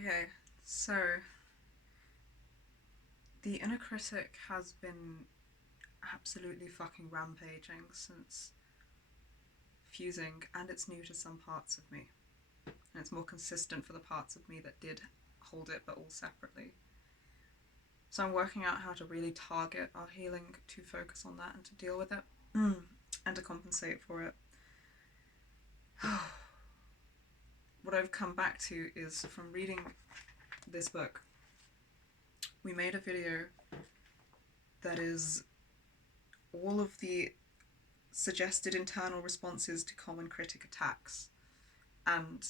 Okay, so the inner critic has been absolutely fucking rampaging since fusing, and it's new to some parts of me. And it's more consistent for the parts of me that did hold it, but all separately. So I'm working out how to really target our healing to focus on that and to deal with it and to compensate for it. What I've come back to is from reading this book, we made a video that is all of the suggested internal responses to common critic attacks. And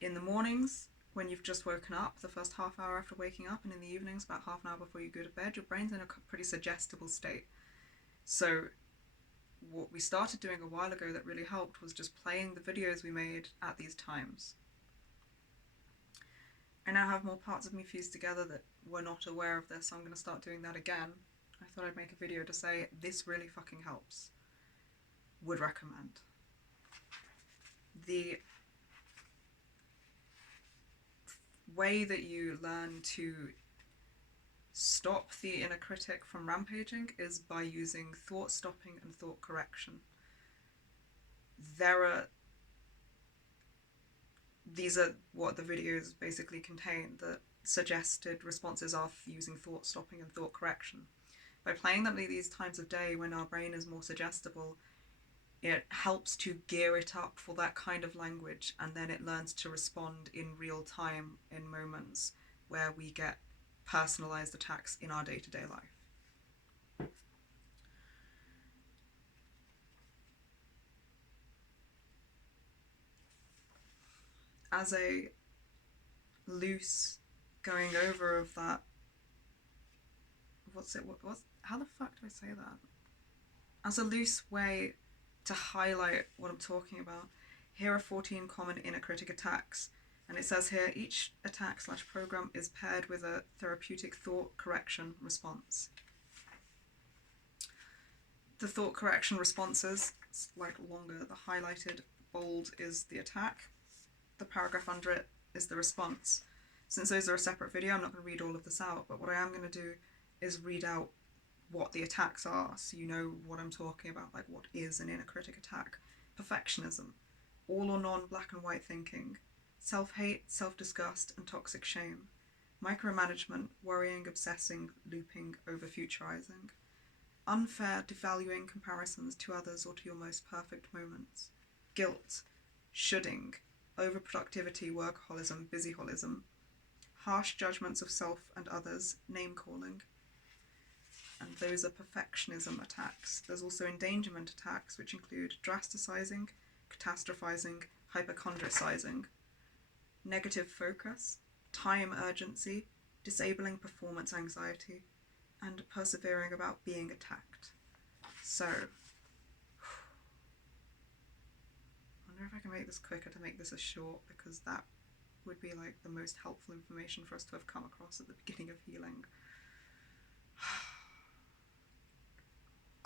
in the mornings, when you've just woken up, the first half hour after waking up, and in the evenings, about half an hour before you go to bed, your brain's in a pretty suggestible state. So what we started doing a while ago that really helped was just playing the videos we made at these times. I now have more parts of me fused together that were not aware of this, so I'm going to start doing that again. I thought I'd make a video to say, this really fucking helps. Would recommend. The way that you learn to stop the inner critic from rampaging is by using thought stopping and thought correction. These are what the videos basically contain. The suggested responses are using thought stopping and thought correction. By playing them at these times of day when our brain is more suggestible, it helps to gear it up for that kind of language, and then it learns to respond in real time in moments where we get personalized attacks in our day-to-day life. As a loose going over of that, how the fuck do I say that? As a loose way to highlight what I'm talking about, here are 14 common inner critic attacks. And it says here, each attack/program is paired with a therapeutic thought correction response. The thought correction responses, it's like longer, the highlighted bold is the attack, the paragraph under it is the response. Since those are a separate video, I'm not going to read all of this out, but what I am going to do is read out what the attacks are, so you know what I'm talking about, like what is an inner critic attack. Perfectionism, all or non black and white thinking, self-hate, self-disgust, and toxic shame, micromanagement, worrying, obsessing, looping, over-futurizing, unfair, devaluing comparisons to others or to your most perfect moments, guilt, shoulding, overproductivity, workaholism, busyholism, harsh judgments of self and others, name-calling. And those are perfectionism attacks. There's also endangerment attacks, which include drasticizing, catastrophizing, hypochondricizing, negative focus, time urgency, disabling performance anxiety, and persevering about being attacked. So, I wonder if I can make this quicker to make this as short, because that would be like the most helpful information for us to have come across at the beginning of healing.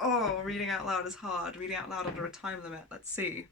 Oh, reading out loud is hard. Reading out loud under a time limit. Let's see.